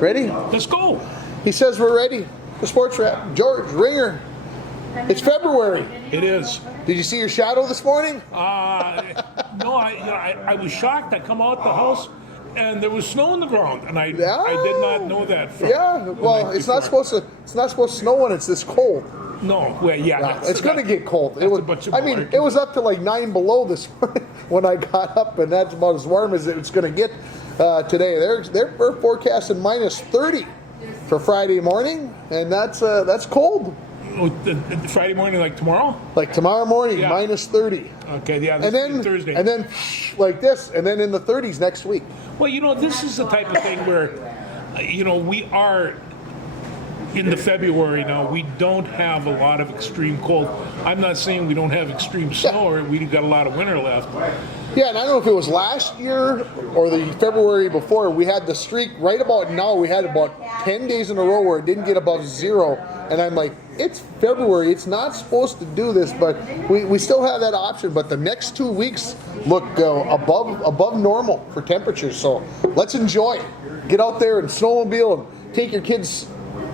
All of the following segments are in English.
Ready? Let's go. He says we're ready. The Sports Wrap. George Ringer. It's February. It is. Did you see your shadow this morning? No, I was shocked. I come out the house and there was snow on the ground, and I did not know that. Well, it's not supposed to snow when it's this cold. No, well, it's going to get cold. It was. It was up to like 9 below this morning when I got up, and that's about as warm as it's going to get today. They're forecasting minus 30 for Friday morning, and that's cold. Friday morning, like tomorrow? Like tomorrow morning, minus 30. Okay, yeah, and then Thursday. And then like this, and then in the 30s next week. Well, this is the type of thing where, we are in the February now. We don't have a lot of extreme cold. I'm not saying we don't have extreme snow or we've got a lot of winter left. Yeah, and I don't know if it was last year or the February before, we had the streak right about now. We had about 10 days in a row where it didn't get above 0. And I'm like, it's February. It's not supposed to do this, but we still have that option. But the next 2 weeks look above normal for temperatures. So let's enjoy it. Get out there and snowmobile and take your kids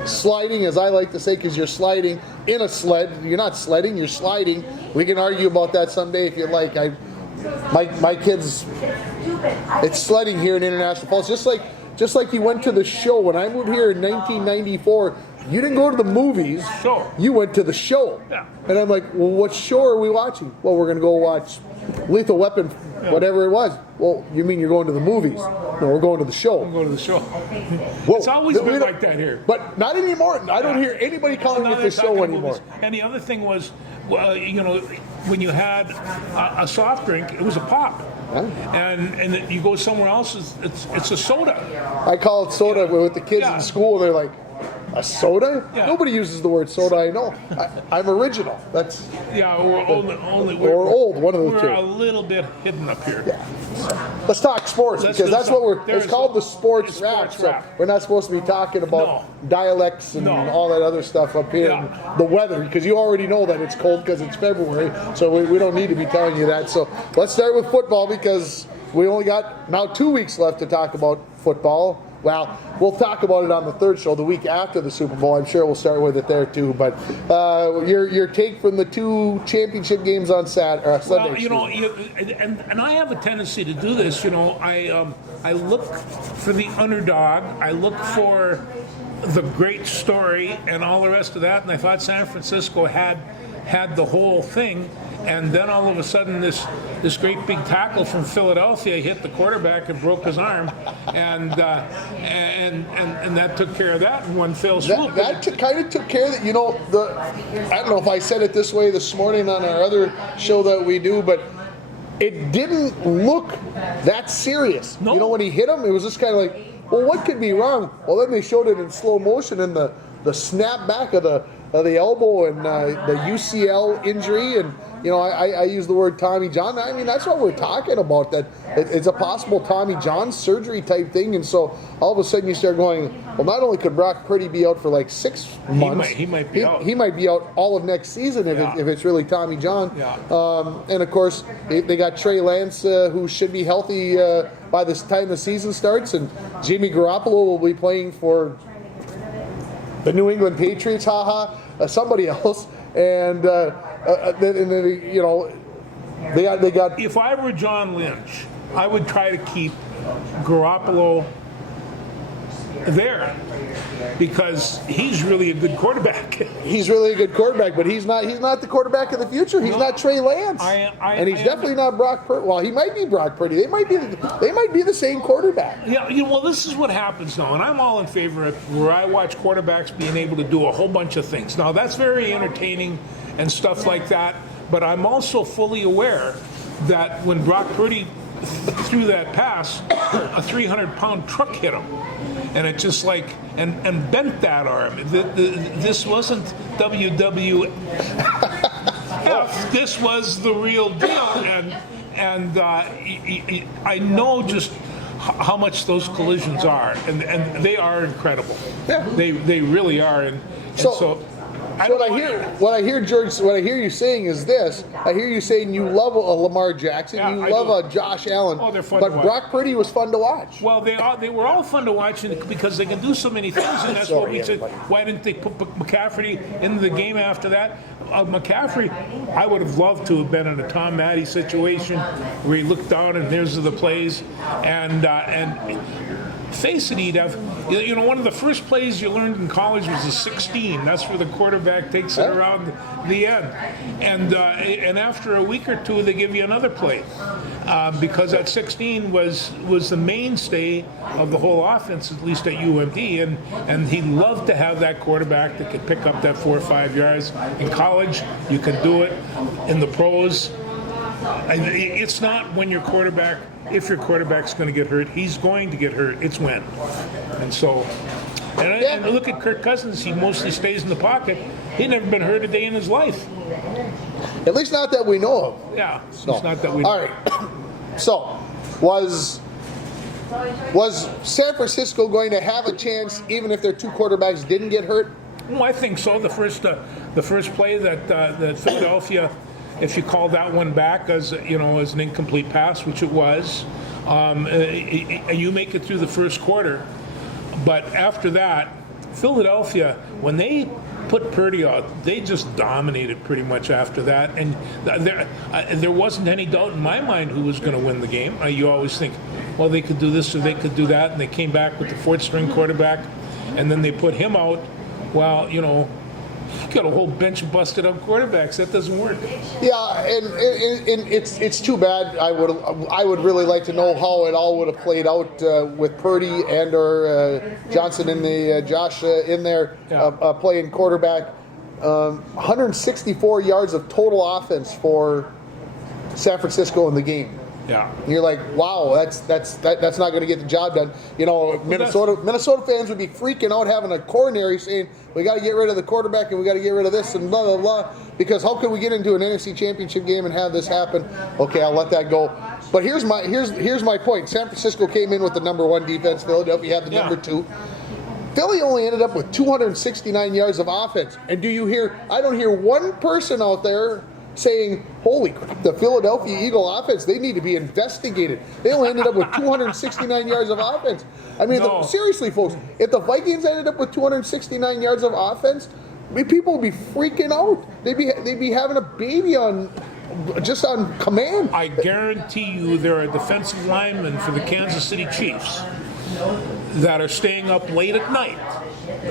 sliding, as I like to say, because you're sliding in a sled. You're not sledding, you're sliding. We can argue about that someday if you like. My kids, it's sledding here in International Falls. Just like you went to the show. When I moved here in 1994, you didn't go to the movies. Show. You went to the show. Yeah. And I'm like, well, what show are we watching? Well, we're going to go watch Lethal Weapon, whatever it was. Well, you mean you're going to the movies? No, we're going to the show. We'll go to the show. Well, it's always been like that here. But not anymore. I don't hear anybody calling it the show anymore. And the other thing was, when you had a soft drink, it was a pop. Huh? And you go somewhere else, it's a soda. I call it soda with the kids in school. They're like, a soda? Yeah. Nobody uses the word soda. I know. I'm original. That's we're old. We're old. One of the two. We're a little bit hidden up here. Yeah. Let's talk sports because that's what it's called, the sports wrap. So we're not supposed to be talking about dialects and all that other stuff up here. Yeah. And the weather, because you already know that it's cold because it's February. So we don't need to be telling you that. So let's start with football because we only got now 2 weeks left to talk about football. Well, we'll talk about it on the third show, the week after the Super Bowl. I'm sure we'll start with it there too. But your take from the 2 championship games on Sunday. Well, and I have a tendency to do this. I look for the underdog. I look for the great story and all the rest of that. And I thought San Francisco had the whole thing. And then all of a sudden, this great big tackle from Philadelphia hit the quarterback and broke his arm, and that took care of that in one fell swoop. That kind of took care of it. I don't know if I said it this way this morning on our other show that we do, but it didn't look that serious. No. When he hit him, it was just kind of like, well, what could be wrong? Well, then they showed it in slow motion in the snap back of the elbow and the UCL injury, and I use the word Tommy John. I mean, that's what we're talking about, that it's a possible Tommy John surgery type thing. And so all of a sudden you start going, well, not only could Brock Purdy be out for like 6 months, he might be out. He might be out all of next season if it's really Tommy John. Yeah. And of course they got Trey Lance, who should be healthy by the time the season starts, and Jimmy Garoppolo will be playing for the New England Patriots, somebody else, and then they got. If I were John Lynch, I would try to keep Garoppolo there because he's really a good quarterback. He's really a good quarterback, but he's not the quarterback of the future. He's not Trey Lance, and he's definitely not Brock Purdy. Well, he might be Brock Purdy. They might be the same quarterback. Yeah, well, this is what happens now, and I'm all in favor of where I watch quarterbacks being able to do a whole bunch of things. Now, that's very entertaining and stuff like that, but I'm also fully aware that when Brock Purdy threw that pass, a 300-pound truck hit him. And it just and bent that arm. This wasn't WWF. This was the real deal. And I know just how much those collisions are, and they are incredible. Yeah. They really are. And so So what I hear, George, what I hear you saying is this. I hear you saying you love a Lamar Jackson, Yeah, you I love do. a Josh Allen, Oh, they're fun but to watch. Brock Purdy was fun to watch. Well, they were all fun to watch because they can do so many things, and that's what we said. Why didn't they put McCaffrey into the game after that? McCaffrey, I would have loved to have been in a Tom Maddie situation where he looked down and there's the plays, and face it, Edith, you know, one of the first plays you learned in college was a 16. That's where the quarterback takes it around the end. And after a week or two, they give you another play because that 16 was the mainstay of the whole offense, at least at UMD. And he loved to have that quarterback that could pick up that 4 or 5 yards. In college, you can do it. In the pros, and it's not when your quarterback, if your quarterback's going to get hurt, he's going to get hurt. It's when. And so, and look at Kirk Cousins. He mostly stays in the pocket. He'd never been hurt a day in his life. At least not that we know of. Yeah, So, it's not that we. all right. So, was San Francisco going to have a chance even if their two quarterbacks didn't get hurt? Well, I think so. The first play that Philadelphia, if you call that one back as as an incomplete pass, which it was, and you make it through the first quarter, but after that, Philadelphia, when they put Purdy out, they just dominated pretty much after that, and there wasn't any doubt in my mind who was going to win the game. You always think, well, they could do this or they could do that, and they came back with the fourth string quarterback, and then they put him out. Well, you got a whole bench of busted up quarterbacks. That doesn't work. Yeah, and it's too bad. I would really like to know how it all would have played out with Purdy and or Johnson in the Josh in there playing quarterback. 164 yards of total offense for San Francisco in the game. Yeah. And you're like, wow, that's not going to get the job done. Minnesota fans would be freaking out having a coronary saying we got to get rid of the quarterback and we got to get rid of this and blah blah blah. Because how could we get into an NFC Championship game and have this happen? Okay, I'll let that go. But here's my point. San Francisco came in with the number 1 defense. Philadelphia had the number 2. Philly only ended up with 269 yards of offense. And I don't hear one person out there saying, holy crap, the Philadelphia Eagle offense, they need to be investigated. They only ended up with 269 yards of offense. I mean, seriously, folks, if the Vikings ended up with 269 yards of offense, people would be freaking out. They'd be having a baby on command. I guarantee you there are defensive linemen for the Kansas City Chiefs that are staying up late at night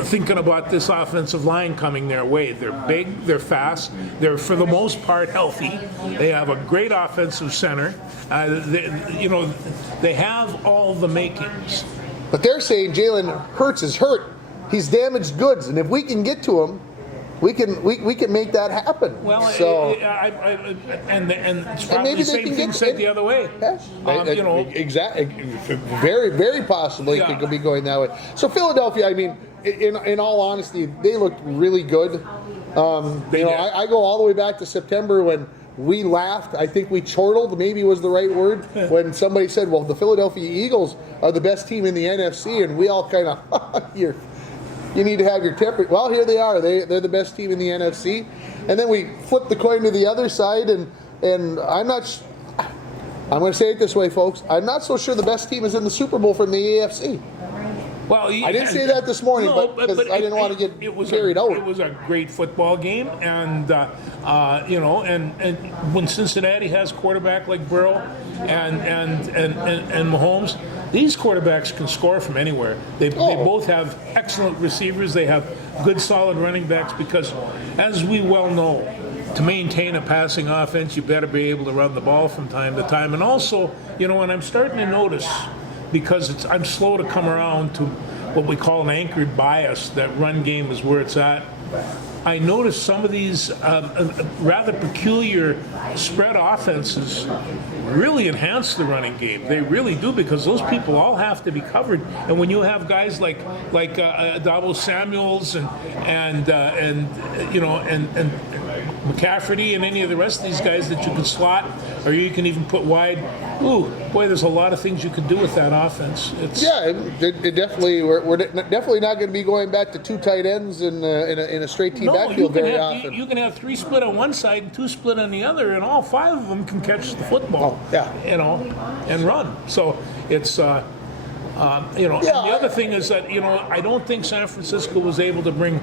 thinking about this offensive line coming their way. They're big, they're fast, they're for the most part healthy. They have a great offensive center. They have all the makings. But they're saying Jalen Hurts is hurt. He's damaged goods, and if we can get to him, we can make that happen. Well, so, and it's probably maybe the same thing said the other way. Yes. Exactly. Very, very possibly it could be going that way. So Philadelphia, I mean, in all honesty, they looked really good. I go all the way back to September when we laughed. I think we chortled, maybe was the right word, when somebody said, well, the Philadelphia Eagles are the best team in the NFC, and we all kind of, you need to have your temper. Well, here they are. They're the best team in the NFC. And then we flipped the coin to the other side, and I'm going to say it this way, folks. I'm not so sure the best team is in the Super Bowl from the AFC. Well, I didn't say that this morning, but I didn't want to get carried out. It was a great football game, and and when Cincinnati has quarterback like Burrow and Mahomes, these quarterbacks can score from anywhere. They both have excellent receivers. They have good, solid running backs because, as we well know, to maintain a passing offense, you better be able to run the ball from time to time. And also, and I'm starting to notice, because I'm slow to come around to what we call an anchored bias, that run game is where it's at. I noticed some of these rather peculiar spread offenses really enhance the running game. They really do, because those people all have to be covered. And when you have guys like Dabo Samuels and McCafferty and any of the rest of these guys that you can slot, or you can even put wide. Ooh, boy, there's a lot of things you could do with that offense. Yeah, it definitely. We're definitely not going to be going back to 2 tight ends in a straight T backfield very often. You can have 3 split on one side and 2 split on the other, and all 5 of them can catch the football. Oh, yeah. And run. So it's. And the other thing is that I don't think San Francisco was able to bring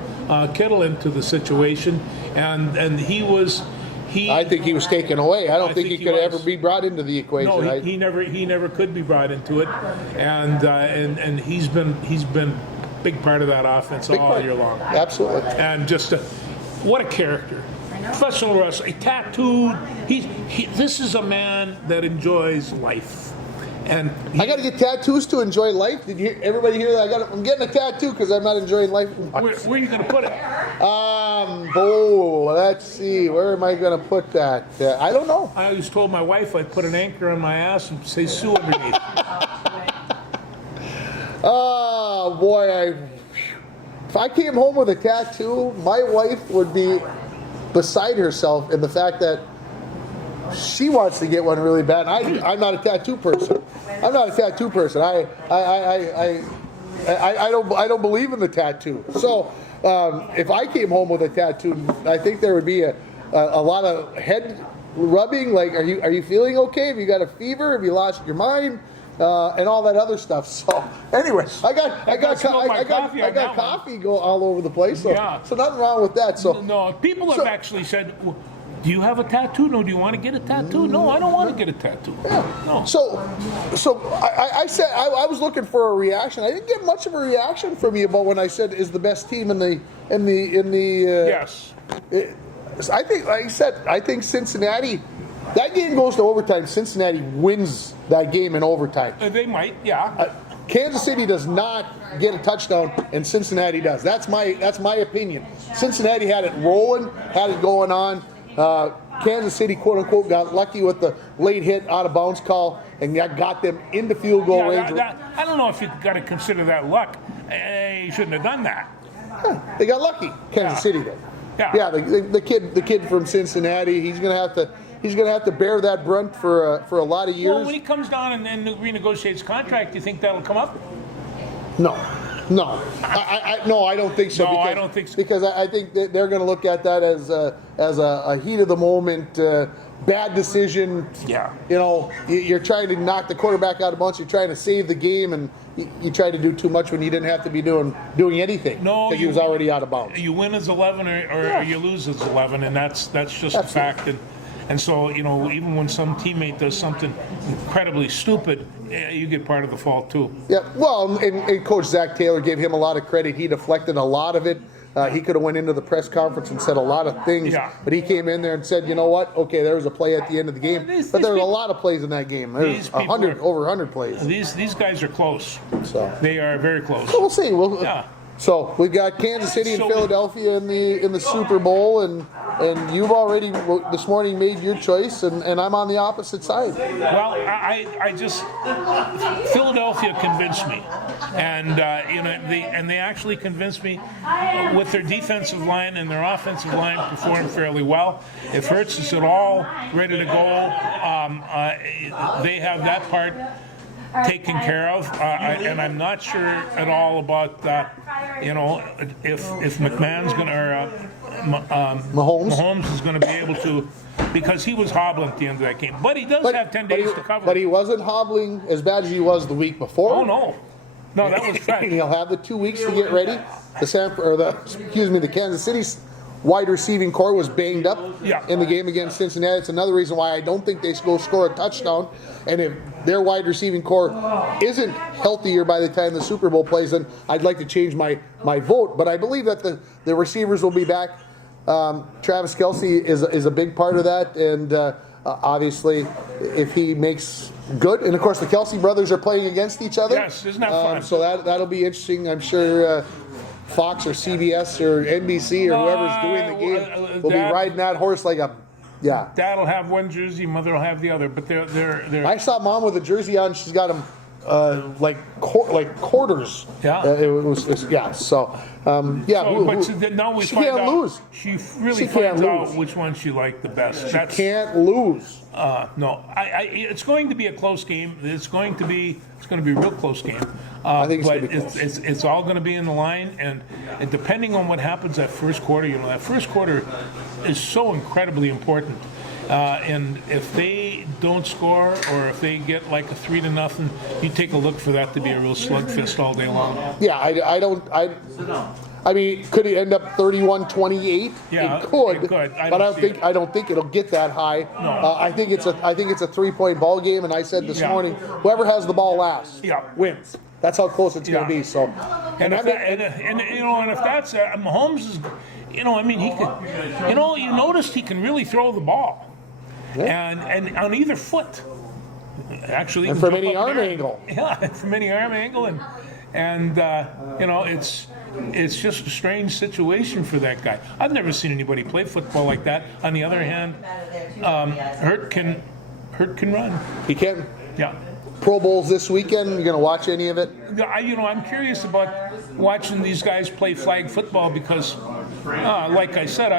Kittle into the situation, and he was. I think he was taken away. I don't think he could was. ever be brought into the equation. No, he never could be brought into it, and he's been big part of that offense all year long. Absolutely. And just what a character, professional wrestler, tattooed. This is a man that enjoys life. And I got to get tattoos to enjoy life. Did you everybody hear that? I'm getting a tattoo because I'm not enjoying life. Where are you going to put it? Let's see. Where am I going to put that? I don't know. I always told my wife I'd put an anchor on my ass and say Sue underneath. Oh boy! If I came home with a tattoo, my wife would be beside herself in the fact that she wants to get one really bad. I'm not a tattoo person. I don't believe in the tattoo. So if I came home with a tattoo, I think there would be a lot of head rubbing. Like, are you feeling okay? Have you got a fever? Have you lost your mind? And all that other stuff. So anyway, I got coffee go all over the place. So, so nothing wrong with that. So no, people have actually said, do you have a tattoo? No. Do you want to get a tattoo? No, I don't want to get a tattoo. Yeah. No. So I said I was looking for a reaction. I didn't get much of a reaction from you about when I said is the best team in the yes. I think, like I said, I think Cincinnati. That game goes to overtime. Cincinnati wins that game in overtime. They might, yeah. Kansas City does not get a touchdown, and Cincinnati does. That's my opinion. Cincinnati had it rolling, had it going on. Kansas City, quote unquote, got lucky with the late hit out of bounds call, and that got them into field goal range. I don't know if you got to consider that luck. You shouldn't have done that. They got lucky. Kansas City did. Yeah. The kid from Cincinnati. He's gonna have to bear that brunt for a lot of years. Well, when he comes down and renegotiates contract, do you think that'll come up? No. I don't think so. No, I don't think so. Because I think that they're going to look at that as a heat of the moment, bad decision. Yeah. You're trying to knock the quarterback out of bounds. You're trying to save the game, and you try to do too much when you didn't have to be doing anything. No, because he was already out of bounds. You win as 11, or you lose as 11, and that's just a fact. And so, even when some teammate does something incredibly stupid, you get part of the fault too. Yeah, well, and Coach Zach Taylor gave him a lot of credit. He deflected a lot of it. He could have went into the press conference and said a lot of things, but he came in there and said, you know what? Okay, there was a play at the end of the game, but there were a lot of plays in that game. There's over 100 plays. These guys are close. So they are very close. So we'll see. So we got Kansas City and Philadelphia in the Super Bowl, and you've already this morning made your choice, and I'm on the opposite side. Well, I just Philadelphia convinced me, and they actually convinced me with their defensive line and their offensive line performed fairly well. If Hurts is at all ready to go, they have that part taken care of, and I'm not sure at all about if McMahon's going to Mahomes is going to be able to, because he was hobbling at the end of that game. But he does have 10 days to cover. But he wasn't hobbling as bad as he was the week before. Oh no, that was fresh. He'll have the 2 weeks to get ready. The Kansas City's wide receiving core was banged up in the game against Cincinnati. It's another reason why I don't think they go score a touchdown. And if their wide receiving core isn't healthier by the time the Super Bowl plays, then I'd like to change my vote. But I believe that the receivers will be back. Travis Kelce is a big part of that, and obviously if he makes good, and of course the Kelce brothers are playing against each other. Yes, isn't that fun? So that'll be interesting. I'm sure Fox or CBS or NBC or whoever's doing the game will be riding that horse like a. Yeah. Dad'll have one jersey, mother will have the other, but they're. I saw Mom with a jersey on. She's got him like quarters. Yeah. It was yeah. So yeah. But now we she find can't out lose. she really She can't finds out lose. which one she liked the best. She can't lose. No, it's going to be a close game. It's going to be a real close game. I think it's but gonna be close. it's all going to be in the line, and depending on what happens that first quarter, that first quarter is so incredibly important. And if they don't score, or if they get like a 3-0, you take a look for that to be a real slugfest all day long. Yeah, I mean, could it end up 31-28? Yeah, it could. it could. But I don't think it'll get that high. No. I think it's a 3-point ball game, and I said this morning, whoever has the ball last wins. That's how close it's going to be. So, and if that's Mahomes is, he could, you noticed he can really throw the ball, and on either foot, actually, and from any arm angle. Yeah, from any arm angle, and it's just a strange situation for that guy. I've never seen anybody play football like that. On the other hand, Hurt can run. He can. Yeah. Pro Bowls this weekend. You going to watch any of it? I'm curious about watching these guys play flag football because, like I said,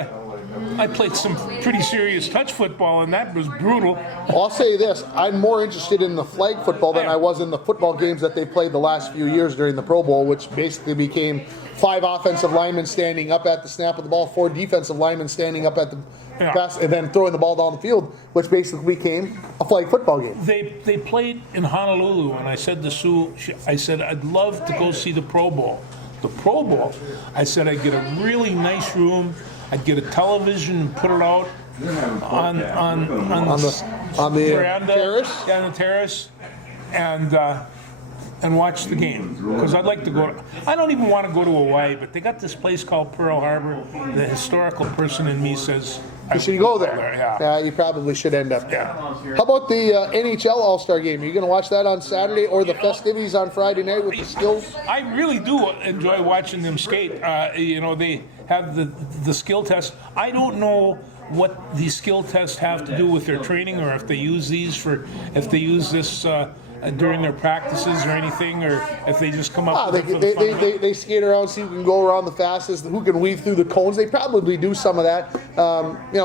I played some pretty serious touch football, and that was brutal. Well, I'll say this. I'm more interested in the flag football than I was in the football games that they played the last few years during the Pro Bowl, which basically became 5 offensive linemen standing up at the snap of the ball, 4 defensive linemen standing up at the pass, and then throwing the ball down the field, which basically became a flag football game. They played in Honolulu, and I said to Sue, I said, I'd love to go see the Pro Bowl. The Pro Bowl, I said I'd get a really nice room, I'd get a television and put it out on the veranda, terrace? Yeah, on the terrace, and watch the game, because I'd like to go. I don't even want to go to Hawaii, but they got this place called Pearl Harbor. The historical person in me says You should go there. Yeah. You probably should end up there. Yeah. How about the NHL All-Star Game? Are you going to watch that on Saturday, or the festivities on Friday night with the skills? I really do enjoy watching them skate. They have the skill test. I don't know what the skill tests have to do with their training, or if they use this during their practices or anything, or if they just come up with it for the fun of it. They skate around, see who can go around the fastest, who can weave through the cones. They probably do some of that.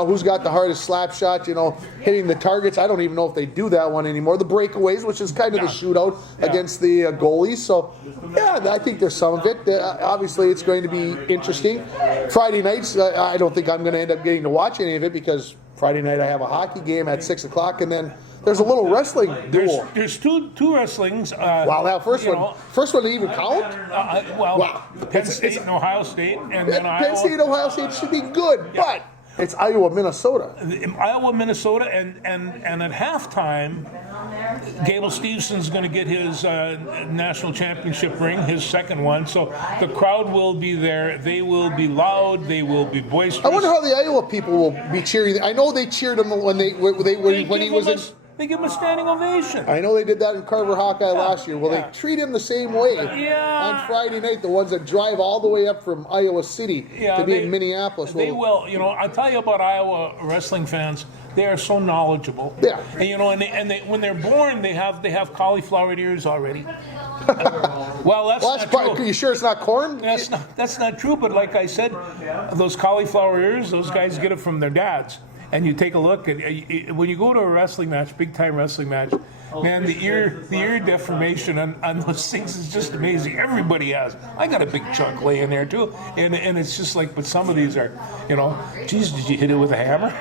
Who's got the hardest slap shot, hitting the targets. I don't even know if they do that one anymore. The breakaways, which is kind of the shootout against the goalies. So, I think there's some of it. Obviously, it's going to be interesting. Friday nights, I don't think I'm going to end up getting to watch any of it, because Friday night I have a hockey game at 6 o'clock, and then there's a little wrestling duel. There's two wrestlings. Wow, that first one to even count? Wow. Penn State and Ohio State, and then Penn State and Ohio State should be good, but it's Iowa, Minnesota. Iowa, Minnesota, and at halftime, Gable Stevenson's going to get his national championship ring, his second one. So the crowd will be there. They will be loud. They will be boisterous. I wonder how the Iowa people will be cheering. I know they cheered him when he was in. They give him a standing ovation. I know they did that in Carver Hawkeye last year. Well, they treat him the same way on Friday night, the ones that drive all the way up from Iowa City to be in Minneapolis. They will. I'll tell you about Iowa wrestling fans. They are so knowledgeable. Yeah. And when they're born, they have cauliflower ears already. Well, that's not true. Are you sure it's not corn? That's not true. But like I said, those cauliflower ears, those guys get it from their dads. And you take a look at when you go to a wrestling match, big time wrestling match, man, the ear deformation on those things is just amazing. Everybody has. I got a big chunk laying there too, and it's just like, but some of these are, geez, did you hit it with a hammer?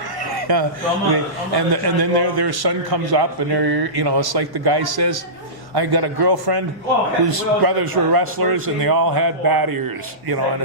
And then their son comes up, and it's like the guy says, I got a girlfriend whose brothers were wrestlers, and they all had bad ears, and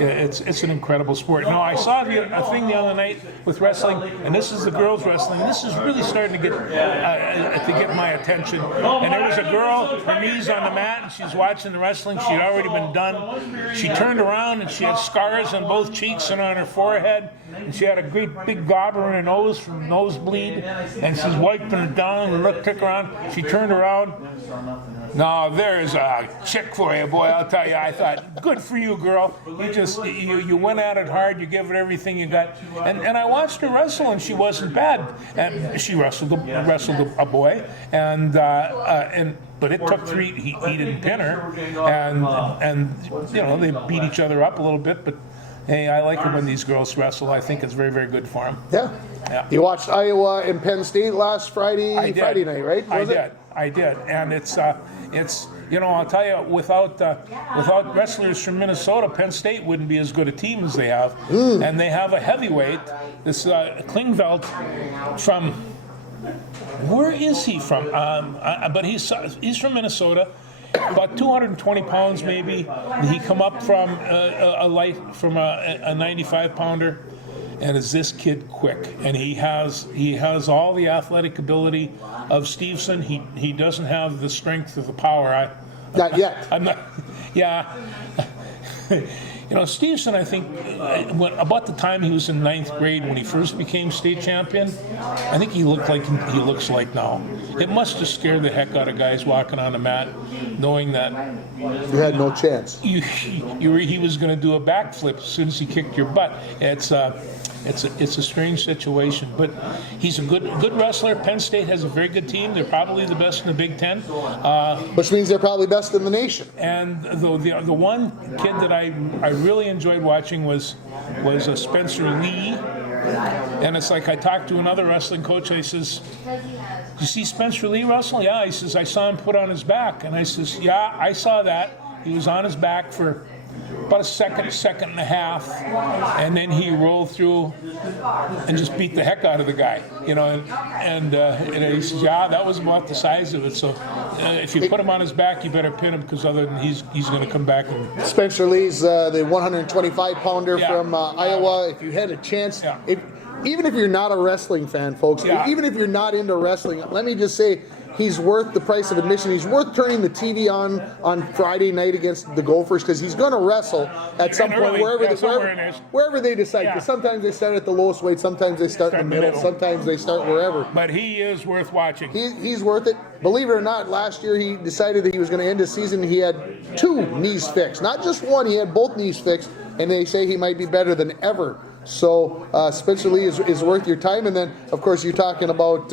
it's an incredible sport. I saw a thing the other night with wrestling, and this is the girls wrestling. This is really starting to get my attention. And there was a girl, her knees on the mat, and she's watching the wrestling. She'd already been done. She turned around, and she had scars on both cheeks and on her forehead. she had a great big gobber in her nose from nosebleed, and she's wiping it down and took her on. She turned around. Now there's a chick for you, boy. I'll tell you. I thought, good for you, girl. You went at it hard. You gave it everything you got. And I watched her wrestle, and she wasn't bad. And she wrestled a boy, but it took 3. He didn't pin her, and they beat each other up a little bit. But hey, I like it when these girls wrestle. I think it's very, very good for them. Yeah. You watched Iowa and Penn State last Friday night, right? I did, and it's I'll tell you, without wrestlers from Minnesota, Penn State wouldn't be as good a team as they have, and they have a heavyweight, this Klingveld from. Where is he from? But he's from Minnesota, about 220 pounds maybe. He come up from a 95 pounder, and is this kid quick? And he has all the athletic ability of Stevenson. He doesn't have the strength or the power. Not yet. I'm not. Yeah. Stevenson, I think, about the time he was in 9th grade when he first became state champion, I think he looked like he looks like now. It must have scared the heck out of guys walking on the mat, knowing that you had no chance. He was going to do a backflip as soon as he kicked your butt. It's a strange situation, but he's a good wrestler. Penn State has a very good team. They're probably the best in the Big Ten. Which means they're probably best in the nation. And the one kid that I really enjoyed watching was Spencer Lee. And it's like I talked to another wrestling coach. I says, "You see Spencer Lee wrestle?" "Yeah." He says, "I saw him put on his back." And I says, "Yeah, I saw that. He was on his back for about a second and a half, and then he rolled through and just beat the heck out of the guy, And he says, "Yeah, that was about the size of it. So if you put him on his back, you better pin him, because other than he's going to come back." And Spencer Lee's the 125 pounder from Iowa. If you had a chance, even if you're not a wrestling fan, folks, even if you're not into wrestling, let me just say, he's worth the price of admission. He's worth turning the TV on Friday night against the Gophers, because he's going to wrestle at some point wherever they decide. Because sometimes they start at the lowest weight, sometimes they start in the middle, sometimes they start wherever. But he is worth watching. He's worth it. Believe it or not, last year he decided that he was going to end his season. He had 2 knees fixed, not just one. He had both knees fixed, and they say he might be better than ever. So Spencer Lee is worth your time. And then, of course, you're talking about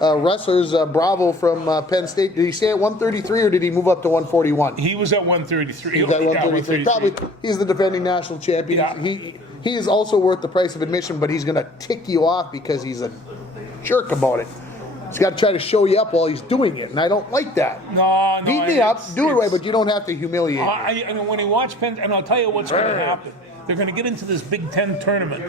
wrestlers. Bravo from Penn State. Did he stay at 133 or did he move up to 141? He was at 133. He was at 133. Probably he's the defending national champion. Yeah. He is also worth the price of admission, but he's going to tick you off because he's a jerk about it. He's got to try to show you up while he's doing it, and I don't like that. No. Beat me up, do it right, but you don't have to humiliate me. I mean, when you watch Penn, and I'll tell you what's going to happen. They're going to get into this Big Ten tournament,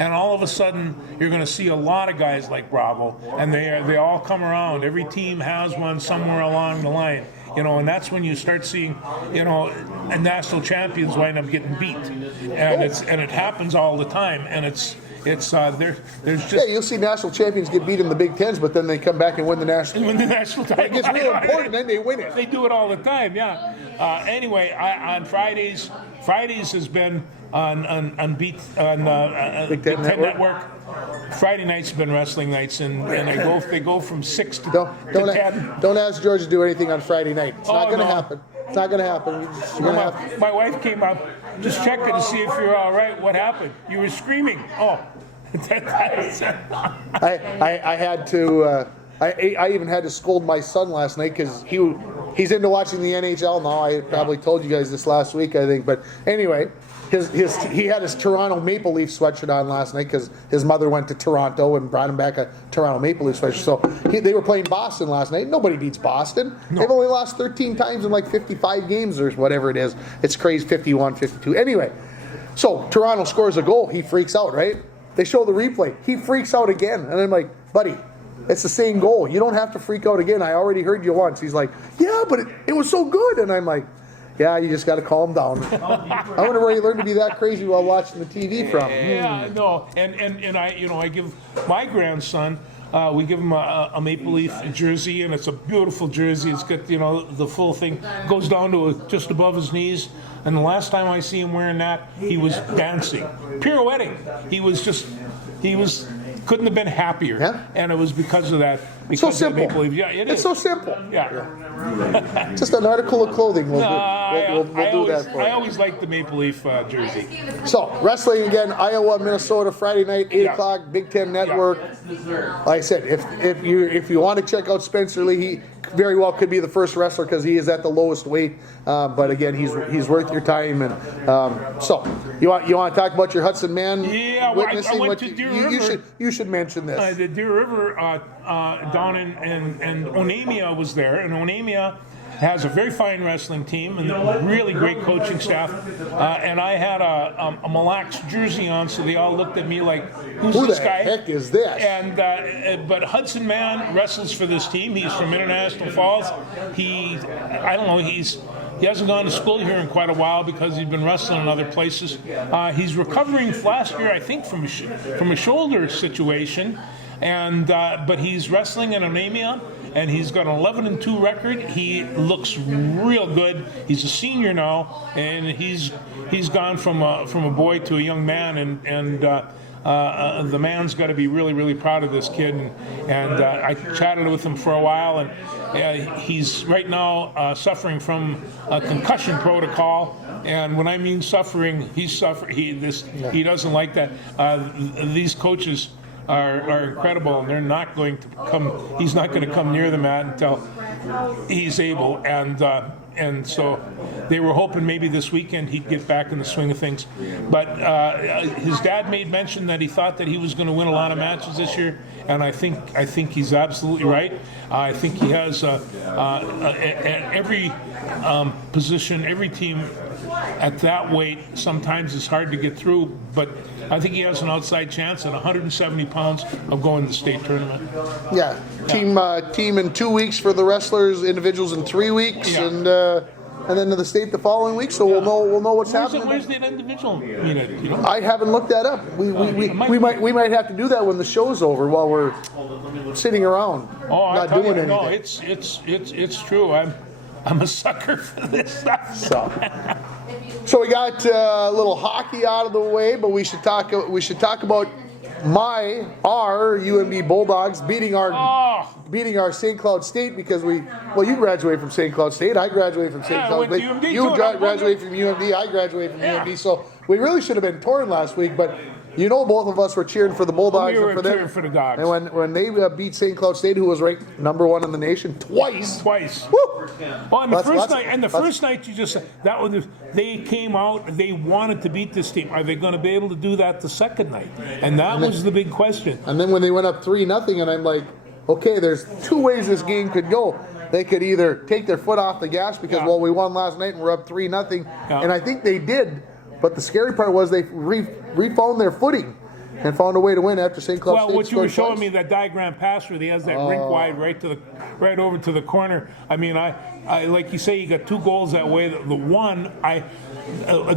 and all of a sudden, you're going to see a lot of guys like Bravo, and they all come around. Every team has one somewhere along the line, and that's when you start seeing, national champions wind up getting beat, and it happens all the time, and there's just you'll see national champions get beat in the Big Tens, but then they come back and win the national. Title. It gets real important, then they win it. They do it all the time, yeah. Anyway, on Fridays has been on Big Ten Network. Friday nights have been wrestling nights, and they go from 6 to 10. Don't ask George to do anything on Friday night. It's not going to happen. It's not going to happen. My wife came up just checking to see if you're all right. What happened? You were screaming. Oh. I had to. I even had to scold my son last night because he's into watching the NHL now. I probably told you guys this last week, I think. But anyway, he had his Toronto Maple Leaf sweatshirt on last night because his mother went to Toronto and brought him back a Toronto Maple Leaf sweatshirt. So they were playing Boston last night. Nobody beats Boston. No. They've only lost 13 times in like 55 games or whatever it is. It's crazy, 51, 52. Anyway, so Toronto scores a goal. He freaks out, right? They show the replay. He freaks out again. And I'm like, buddy, it's the same goal. You don't have to freak out again. I already heard you once. He's like, yeah, but it was so good. And I'm like, yeah, you just got to calm down. I wonder where you learned to be that crazy while watching the TV from. Yeah, no. And I give my grandson We give him a Maple Leaf jersey, and it's a beautiful jersey. It's got, the full thing. Goes down to just above his knees. And the last time I see him wearing that, he was dancing, pirouetting. Couldn't have been happier. Yeah. And it was because of that. Because So simple. Of Maple Leaf. Yeah, It's so simple. Yeah. Just an article of clothing. We'll do that for I you. always like the Maple Leaf jersey. So, wrestling again, Iowa, Minnesota, Friday night, 8 Yeah. o'clock, Big Ten Network. Like I said, if you want to check out Spencer Lee, he very well could be the first wrestler because he is at the lowest weight. But again, he's worth your time. And so, you want to talk about your Hudson Man Yeah, well, I witnessing? went to Deer River. You should mention this. The Deer River down in Onamia was there, and Onamia has a very fine wrestling team and a really great coaching staff. And I had a Mille Lacs jersey on, so they all looked at me like, "Who's Who this the guy?" heck is this? And but Hudson Man wrestles for this team. He's from International Falls. He hasn't gone to school here in quite a while because he's been wrestling in other places. He's recovering from last year, I think, from a shoulder situation. And but he's wrestling in Onamia, and he's got an 11-2 record. He looks real good. He's a senior now, and he's gone from a boy to a young man, and the man's got to be really, really proud of this kid. And I chatted with him for a while, and he's right now suffering from a concussion protocol. And when I mean suffering, he's suffering. He doesn't like that. These coaches are incredible, and they're not going to come. He's not going to come near the mat until he's able. And so they were hoping maybe this weekend he'd get back in the swing of things. But his dad made mention that he thought that he was going to win a lot of matches this year, and I think he's absolutely right. I think he has at every position, every team at that weight sometimes it's hard to get through, but I think he has an outside chance at 170 pounds of going to the state tournament. Yeah, team in 2 weeks for the wrestlers, individuals in 3 weeks, Yeah. and then to the state the following week. So we'll know what's happening. Where's the individual meet at? I haven't looked that up. We might have to do that when the show's over while we're sitting around not doing anything. No, it's true. I'm a sucker for this stuff. So we got a little hockey out of the way, but we should talk about our UMD Bulldogs beating our St. Cloud State because you graduated from St. Cloud State, I graduated from St. Cloud State, you graduated from UMD, I graduated from UMD, so we really should have been torn last week, but both of us were cheering for the Bulldogs We were and for them. cheering for the Dogs. And when they beat St. Cloud State, who was ranked number 1 in the nation twice. Woo! Well, and the first night you just they came out. They wanted to beat this team. Are they going to be able to do that the second night? And that was the big question. And then when they went up 3-0, and I'm like, okay, there's 2 ways this game could go. They could either take their foot off the gas because we won last night and we're up 3-0, and I think they did. But the scary part was they refound their footing and found a way to win after St. Cloud State. Well, what you were showing me, that diagram pass where he has that rink wide right over to the corner. I mean, I like you say, you got 2 goals that way. The one,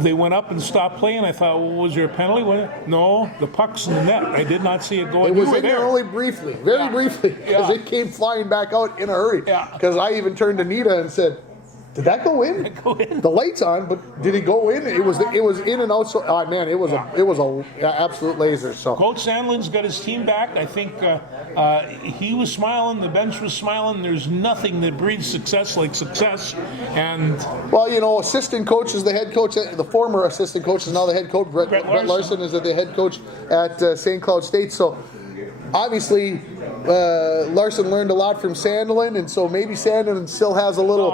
they went up and stopped playing. I thought, well, was there a penalty? No, the puck's in the net. I did not see it go. It was in there only briefly, very briefly, because it came flying back out in a hurry. Because I even turned to Nita and said, "Did that go in? The light's on, but did it go in? It was in and out. So, man, it was a absolute laser." So Coach Sandlin's got his team back. I think he was smiling. The bench was smiling. There's nothing that breeds success like success. And assistant coach is the head coach. The former assistant coach is now the head coach. Brett Larson is the head coach at St. Cloud State. So obviously, Larson learned a lot from Sandlin, and so maybe Sandlin still has a little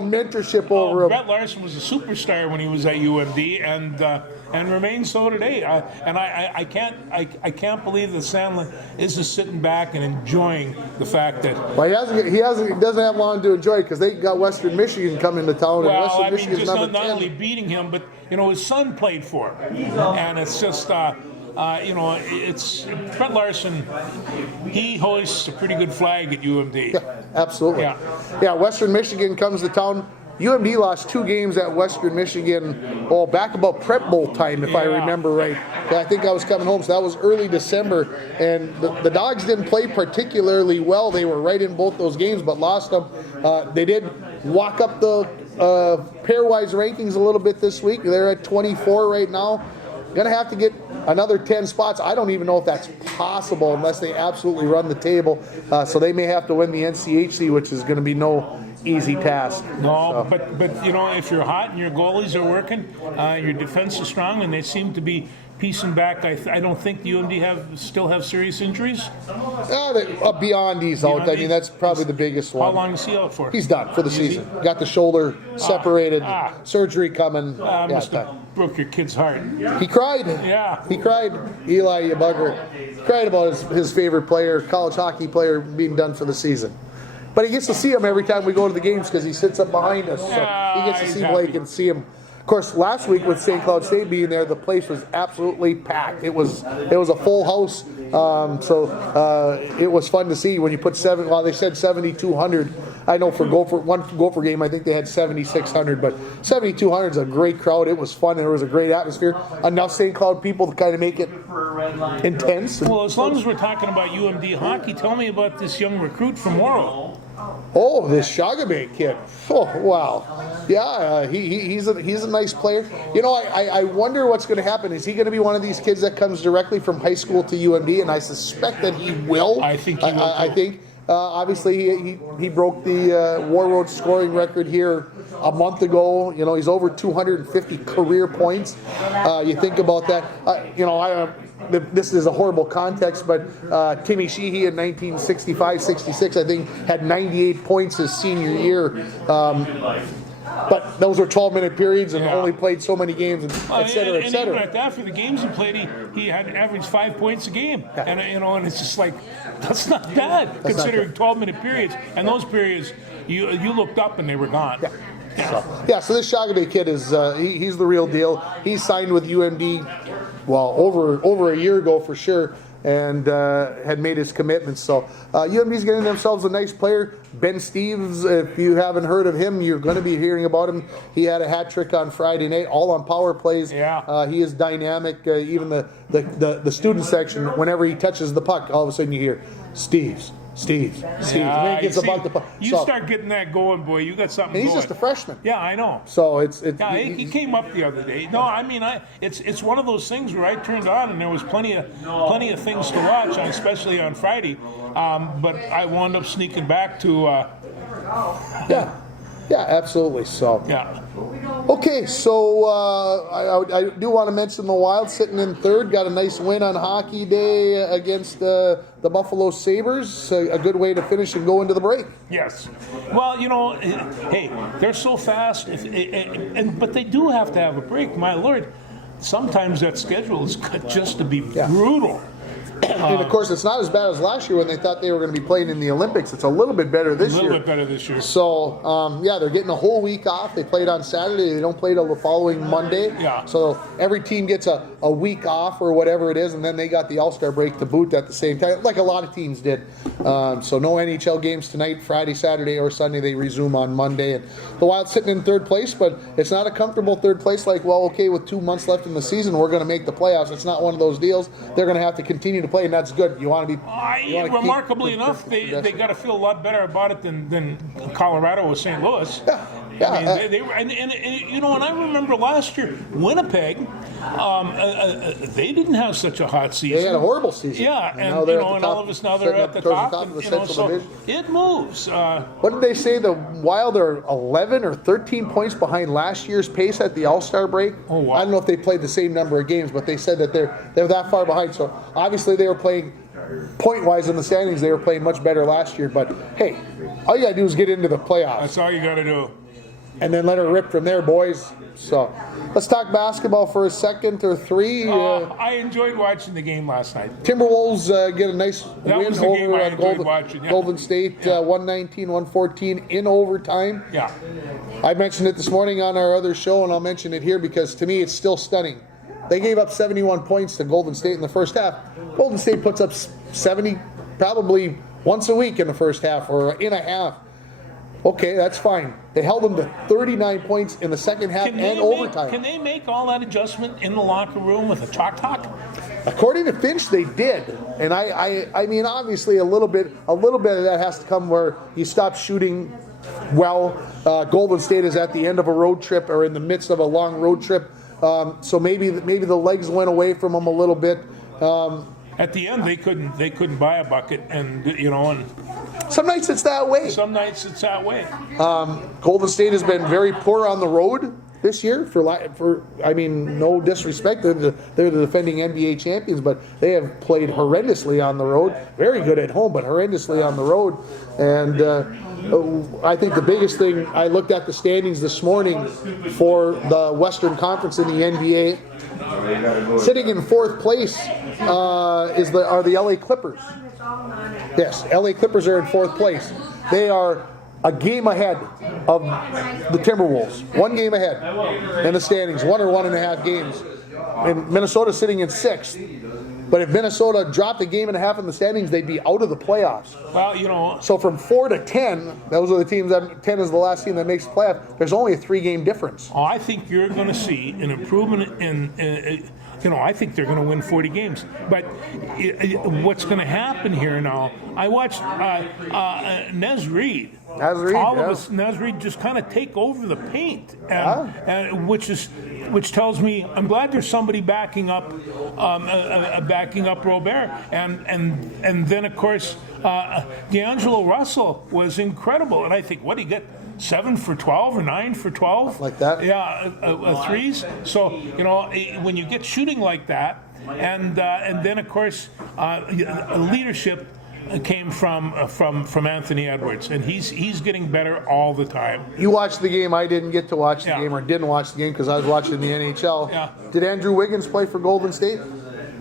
mentorship over him. Brett Larson was a superstar when he was at UMD, and remains so today. I can't believe that Sandlin isn't sitting back and enjoying the fact that. Well, he doesn't have long to enjoy because they got Western Michigan coming to town, and Western Michigan's just number 10. Not only beating him, but his son played for him, and it's just. It's Brett Larson. He hoists a pretty good flag at UMD. Yeah, absolutely. Yeah, Western Michigan comes to town. UMD lost 2 games at Western Michigan, back about Prep Bowl time, if I remember right. I think I was coming home, so that was early December, and the Dogs didn't play particularly well. They were right in both those games, but lost them. They did walk up the pairwise rankings a little bit this week. They're at 24 right now. Going to have to get another 10 spots. I don't even know if that's possible unless they absolutely run the table. So they may have to win the NCHC, which is going to be no easy task. No, so. but you know, if you're hot and your goalies are working, your defense is strong, and they seem to be piecing back. I don't think the UMD still have serious injuries. Beyond he's out. I mean, that's probably the biggest one. How long is he out for? He's done for the season. Got the shoulder separated. Surgery coming. Must have broke your kid's heart. He cried. Yeah. He cried. Eli, you bugger. Cried about his favorite player, college hockey player, being done for the season. But he gets to see him every time we go to the games because he sits up behind us. So he gets to see Blake and see him. Of course, last week with St. Cloud State being there, the place was absolutely packed. It was a full house, so it was fun to see when you put they said 7,200. I know for one Gopher game, I think they had 7,600, but 7,200 is a great crowd. It was fun, and there was a great atmosphere. Enough St. Cloud people to kind of make it intense. Well, as long as we're talking about UMD hockey, tell me about this young recruit from Morrow. Oh, this Shagabe kid. Oh, wow. Yeah, he's a nice player. You know, I wonder what's going to happen. Is he going to be one of these kids that comes directly from high school to UMD? And I suspect that he will. I think he will. I think. Obviously, he broke the War Road scoring record here a month ago. You know, he's over 250 career points. You think about that. This is a horrible context, but Timmy Sheehy in 1965-66, I think, had 98 points his senior year. But those were 12-minute periods and only played so many games, and et cetera, et cetera. And even at that, for the games he played, he had averaged 5 points a game. Yeah. And it's just like, that's not bad, considering 12-minute periods. And those periods, you looked up and they were gone. Yeah. So this Shagabe kid is he's the real deal. He signed with UMD, over a year ago for sure, and had made his commitment. So UMD's getting themselves a nice player. Ben Steves, if you haven't heard of him, you're going to be hearing about him. He had a hat trick on Friday night, all on power plays. Yeah. He is dynamic. Even the student section, whenever he touches the puck, all of a sudden you hear, Steves. Yeah, he gets about the puck. Start getting that going, boy. You got something. And he's going. just a freshman. Yeah, I know. So he came up the other day. No, I mean, it's one of those things where I turned on and there was plenty of things to watch, especially on Friday. But I wound up sneaking back to. Yeah, absolutely. So. Yeah. Okay, so I do want to mention the Wild sitting in third. Got a nice win on Hockey Day against the Buffalo Sabres. A good way to finish and go into the break. Yes. Well, hey, they're so fast, but they do have to have a break. My Lord, sometimes that schedule is just to be brutal. And of course, it's not as bad as last year when they thought they were going to be playing in the Olympics. It's a little bit better this year. A little bit better this year. So, they're getting a whole week off. They played on Saturday. They don't play till the following Monday. Yeah. So every team gets a week off or whatever it is, and then they got the All-Star break to boot at the same time, like a lot of teams did. So no NHL games tonight, Friday, Saturday, or Sunday. They resume on Monday. And the Wild sitting in third place, but it's not a comfortable third place like, with 2 months left in the season, we're going to make the playoffs. It's not one of those deals. They're going to have to continue to play, and that's good. You want to be. Remarkably enough, they got to feel a lot better about it than Colorado or St. Louis. Yeah. I mean, and I remember last year, Winnipeg, they didn't have such a hot season. They had a horrible season. Yeah, and all of us now they're at the top. So it moves. What did they say? The Wild are 11 or 13 points behind last year's pace at the All-Star break. Oh, wow. I don't know if they played the same number of games, but they said that they're that far behind. So obviously they were playing. Point-wise in the standings, they were playing much better last year. But, hey, all you got to do is get into the playoffs. That's all you got to do. And then let her rip from there, boys. So, let's talk basketball for a second or three. I enjoyed watching the game last night. Timberwolves get a nice win over Golden State, 119-114 in overtime. Yeah. I mentioned it this morning on our other show, and I'll mention it here because, to me, it's still stunning. They gave up 71 points to Golden State in the first half. Golden State puts up 70 probably once a week in the first half or in a half. Okay, that's fine. They held them to 39 points in the second half and overtime. Can they make all that adjustment in the locker room with a chalk talk? According to Finch, they did, and I mean, obviously, a little bit of that has to come where you stop shooting well. Golden State is at the end of a road trip or in the midst of a long road trip, so maybe the legs went away from them a little bit. At the end, they couldn't buy a bucket, and Some nights it's that way. some nights it's that way. Golden State has been very poor on the road this year. For I mean, no disrespect, they're the defending NBA champions, but they have played horrendously on the road. Very good at home, but horrendously on the road. And I think the biggest thing, I looked at the standings this morning for the Western Conference in the NBA. Sitting in fourth place are the LA Clippers. Yes, LA Clippers are in fourth place. They are a game ahead of the Timberwolves. One game ahead in the standings, 1 or 1.5 games. And Minnesota's sitting in sixth. But if Minnesota dropped a game and a half in the standings, they'd be out of the playoffs. Well, So from 4 to 10, those are the teams that 10 is the last team that makes the playoff. There's only a 3-game difference. I think you're going to see an improvement in. I think they're going to win 40 games. But what's going to happen here now? I watched Nez Reid. Nez Reid just kind of take over the paint, and which tells me I'm glad there's somebody backing up Robert, and then of course D'Angelo Russell was incredible, and I think what he get 7 for 12 or 9 for 12, like that. Yeah, threes. So when you get shooting like that, and then of course leadership came from Anthony Edwards, and he's getting better all the time. You watched the game. I didn't get to watch the game, or didn't watch the game because I was watching the NHL. Yeah. Did Andrew Wiggins play for Golden State?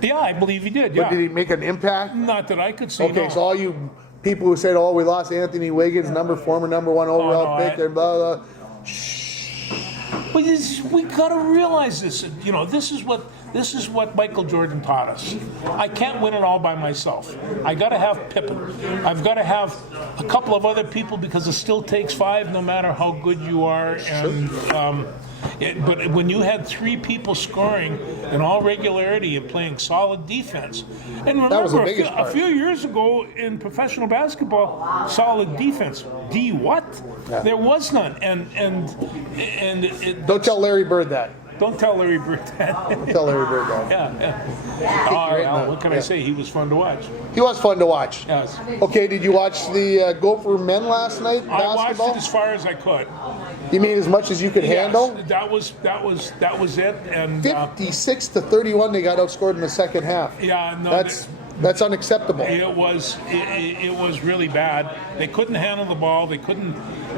Yeah, I believe he did. Yeah. But did he make an impact? Not that I could see. Okay, no. so all you people who said, "Oh, we lost Anthony Wiggins, former number 1 overall pick," and blah blah. We got to realize this. This is what Michael Jordan taught us. I can't win it all by myself. I got to have Pippen. I've got to have a couple of other people because it still takes 5, no matter how good you are. And but when you had 3 people scoring in all regularity and playing solid defense, and remember, that was the biggest part. A few years ago in professional basketball, solid defense. What? Yeah. There was none. Don't tell Larry Bird that. Don't tell Larry Bird that. Don't tell Larry Bird that. Yeah. What can I say? He was fun to watch. He was fun to watch. Yes. Okay, did you watch the Gopher men last night? I Basketball? watched it as far as I could. You mean as much as you could handle? That was it. And 56 to 31, they got outscored in the second half. Yeah, no, that's unacceptable. It was really bad. They couldn't handle the ball. They couldn't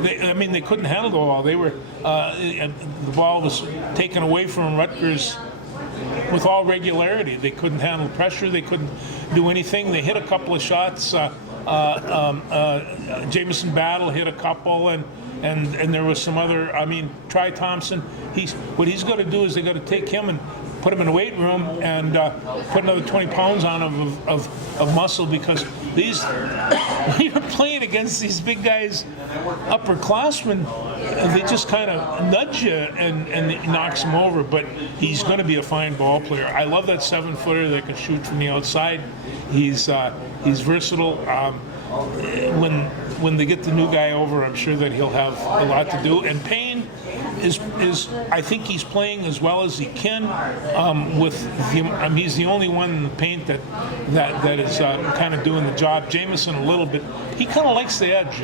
handle the ball. They were the ball was taken away from Rutgers with all regularity. They couldn't handle pressure. They couldn't do anything. They hit a couple of shots. Jamison Battle hit a couple, and there was some other. Tri Thompson. What he's going to do is they got to take him and put him in the weight room and put another 20 pounds on him of muscle, because when you're playing against these big guys, upperclassmen, they just kind of nudge you and it knocks him over. But he's going to be a fine ball player. I love that 7-footer that can shoot from the outside. He's versatile. When they get the new guy over, I'm sure that he'll have a lot to do. And Payne is I think he's playing as well as he can. He's the only one in the paint that is kind of doing the job. Jameson a little bit. He kind of likes the edge,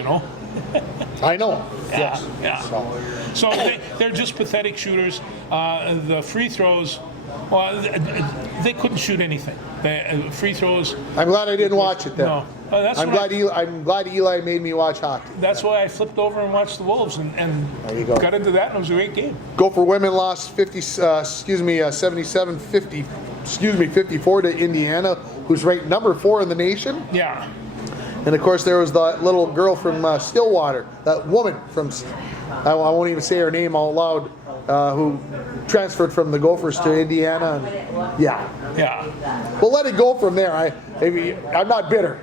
I know. Yeah. Yes. Yeah. So they're just pathetic shooters. The free throws. Well, they couldn't shoot anything. Free throws. I'm glad I didn't watch it then. No, I'm glad Eli made me watch hockey. That's why I flipped over and watched the Wolves and there you go. Got into that, and it was a great game. Gopher women lost 54 to Indiana, who's ranked number 4 in the nation. Yeah. And of course, there was that little girl from Stillwater, that woman from, I won't even say her name out loud, who transferred from the Gophers to Indiana. And yeah. We'll let it go from there. I'm not bitter.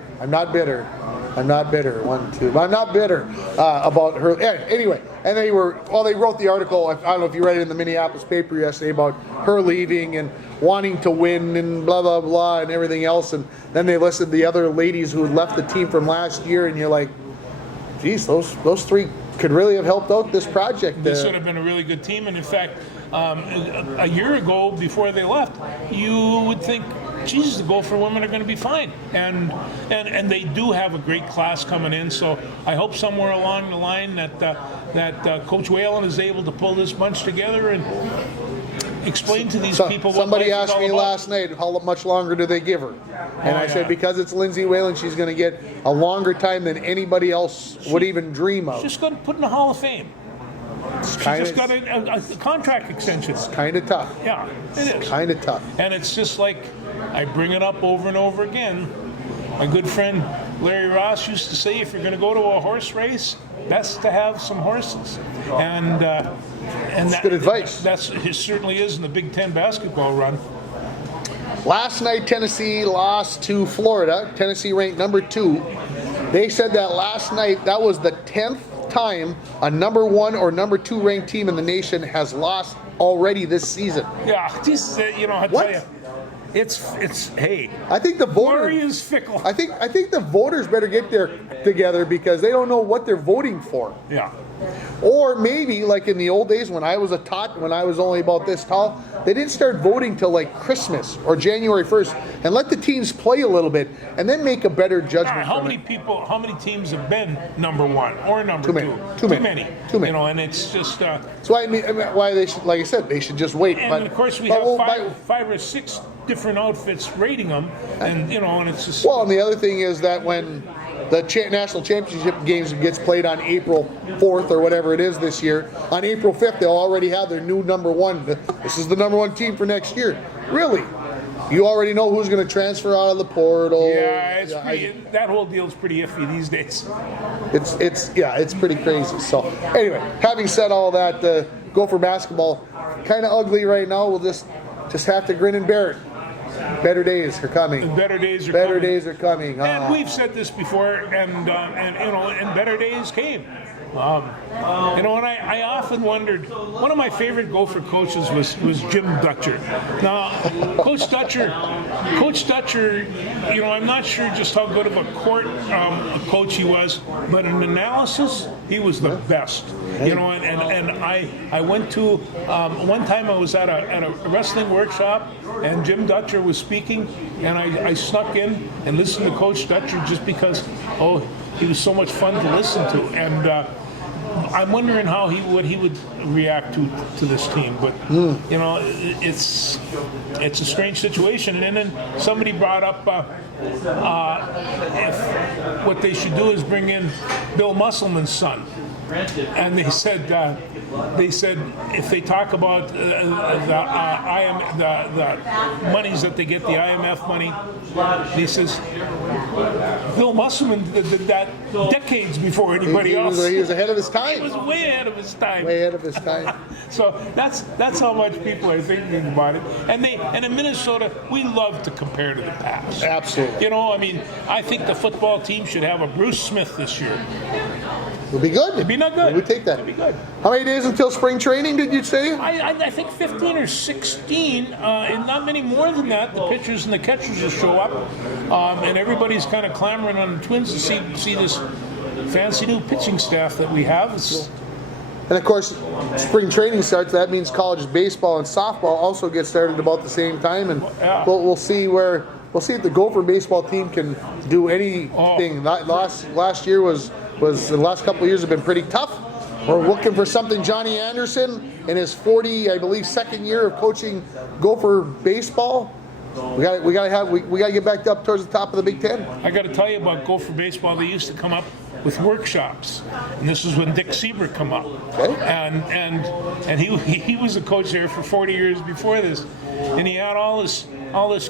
I'm not bitter. 1, 2. I'm not bitter about her. Anyway, and they wrote the article. I don't know if you read it in the Minneapolis paper yesterday about her leaving and wanting to win and blah blah blah and everything else. And then they listed the other ladies who had left the team from last year, and you're like, geez, those three could really have helped out this project. This would have been a really good team, and in fact, a year ago, before they left, you would think, Jesus, the Gopher women are going to be fine, and they do have a great class coming in. So I hope somewhere along the line that Coach Whalen is able to pull this bunch together and explain to these people. Somebody what life is asked all me about. last night, how much longer do they give her? And I said, because it's Lindsay Whalen, she's going to get a longer time than anybody else would even dream of. She's going to put in the Hall of Fame. It's She kind just got a contract extension. of tough. Yeah, it is. Kind of tough. And it's just like, I bring it up over and over again. My good friend Larry Ross used to say, if you're going to go to a horse race, best to have some horses. And that's good advice. It certainly is in the Big Ten basketball run. Last night, Tennessee lost to Florida. Tennessee ranked number 2. They said that last night, that was the 10th time a number 1 or number 2 ranked team in the nation has lost already this season. Yeah, just I What? tell you, it's hey, I think the glory voters. is fickle. I think the voters better get their together because they don't know what they're voting for. Yeah. Or maybe, like in the old days when I was when I was only about this tall, they didn't start voting till like Christmas or January 1st and let the teams play a little bit and then make a better judgment. How from many it. people? How many teams have been number 1 or number Too many. 2? Too many. And it's just. That's why why they should, like I said, they should just wait. And of course, we have five or six different outfits rating them, and and it's just. Well, and the other thing is that when the national championship games gets played on April 4th or whatever it is this year, on April 5th they'll already have their new number 1. This is the number 1 team for next year. Really? You already know who's going to transfer out of the portal. Yeah, that whole deal's pretty iffy these days. It's pretty crazy. So anyway, having said all that, Gopher basketball kind of ugly right now. We'll just have to grin and bear it. Better days are coming. Better days are coming. And Ah. we've said this before, and better days came. And I often wondered, one of my favorite Gopher coaches was Jim Dutcher. Now, Coach Dutcher, I'm not sure just how good of a court coach he was, but in analysis, he was the best. And I went to one time I was at a wrestling workshop, and Jim Dutcher was speaking, and I snuck in and listened to Coach Dutcher just because he was so much fun to listen to, and I'm wondering how he would react to this team. But it's a strange situation. And then somebody brought up if what they should do is bring in Bill Musselman's son, and they said if they talk about the monies that they get, the IMF money, he says Bill Musselman did that decades before anybody else. He was ahead of his time. He was way ahead of his time. Way ahead of his time. So that's how much people are thinking about it. And in Minnesota, we love to compare to the past. Absolutely. I think the football team should have a Bruce Smith this year. It'll be good. It'd be not good. We take that. It'd be good. How many days until spring training did you say? I think 15 or 16, and not many more than that. The pitchers and the catchers will show up, and everybody's kind of clamoring on the Twins to see this fancy new pitching staff that we have. And of course, spring training starts. That means college baseball and softball also get started about the same time, and we'll see if the Gopher baseball team can do anything. Last year was the last couple of years have been pretty tough. We're looking for something. Johnny Anderson in his 42nd year of coaching Gopher baseball. We got to get back up towards the top of the Big Ten. I got to tell you about Gopher baseball. They used to come up with workshops, and this was when Dick Siebert come up. Okay. And he was a coach there for 40 years before this, and he had all this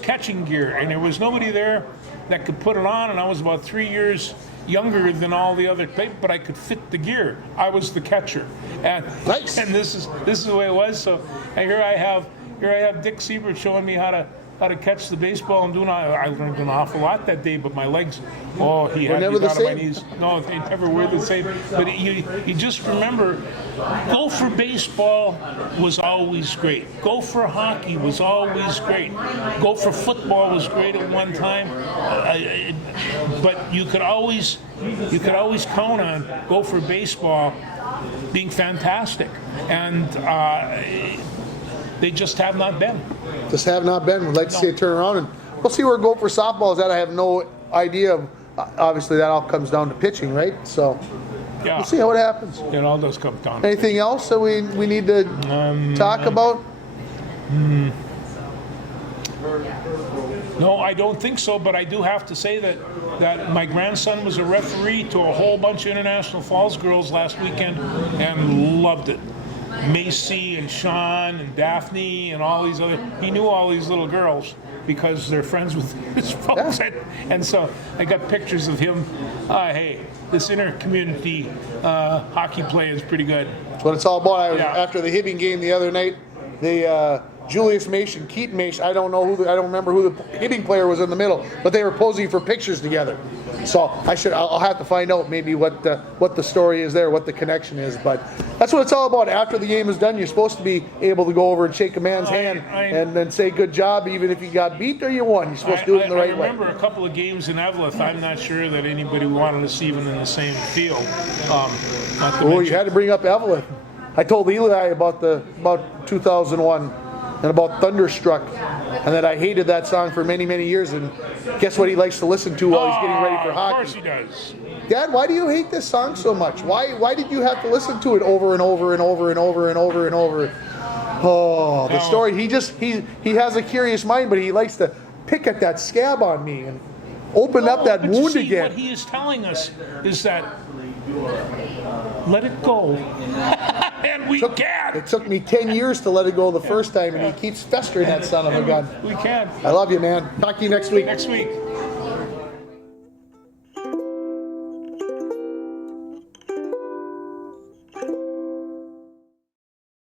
catching gear, and there was nobody there that could put it on. And I was about 3 years younger than all the other people, but I could fit the gear. I was the catcher, and nice. And this is the way it was. So here I have Dick Siebert showing me how to to catch the baseball and I learned an awful lot that day. But my legs, he had never me the down on my same. knees. No, they never were the same. But you just remember, go for baseball was always great. Go for hockey was always great. Go for football was great at one time. But you could always count on go for baseball being fantastic, and they just have not been. Just have not been. We'd like to see it turn around, and we'll see where Go for softball is at. I have no idea. Obviously, that all comes down to pitching, right? So Yeah, we'll see how it happens. it all does come down. Anything else that we need to talk about? No, I don't think so, but I do have to say that my grandson was a referee to a whole bunch of International Falls girls last weekend and loved it. Macy and Sean and Daphne and all these other, he knew all these little girls because they're friends with his folks. Yeah. And so I got pictures of him. Hey, this inter-community hockey play is pretty good. That's what it's all about. Yeah. After the Hibbing game the other night, they Julius Maish and Keaton Maish. I don't remember who the Hibbing player was in the middle, but they were posing for pictures together. So I'll have to find out maybe what the story is there, what the connection is. But that's what it's all about. After the game is done, you're supposed to be able to go over and shake a man's hand and then say good job, even if you got beat or you won. You're supposed to do it in the right way. I remember a couple of games in Eveleth. I'm not sure that anybody wanted us even in the same field. You had to bring up Evelyn. I told Eli about 2001 and about Thunderstruck, and that I hated that song for many, many years. And guess what he likes to listen to while he's getting ready for hockey? Of course he does. Dad, why do you hate this song so much? Why did you have to listen to it over and over and over and over and over and over? Oh, the story. He has a curious mind, but he likes to pick at that scab on me and open up that but you wound see, again. What he is telling us is that let it go. And we can. It took me 10 years to let it go the first time, and he keeps festering that son of a gun. We can. I love you, man. Talk to you next week. Next week.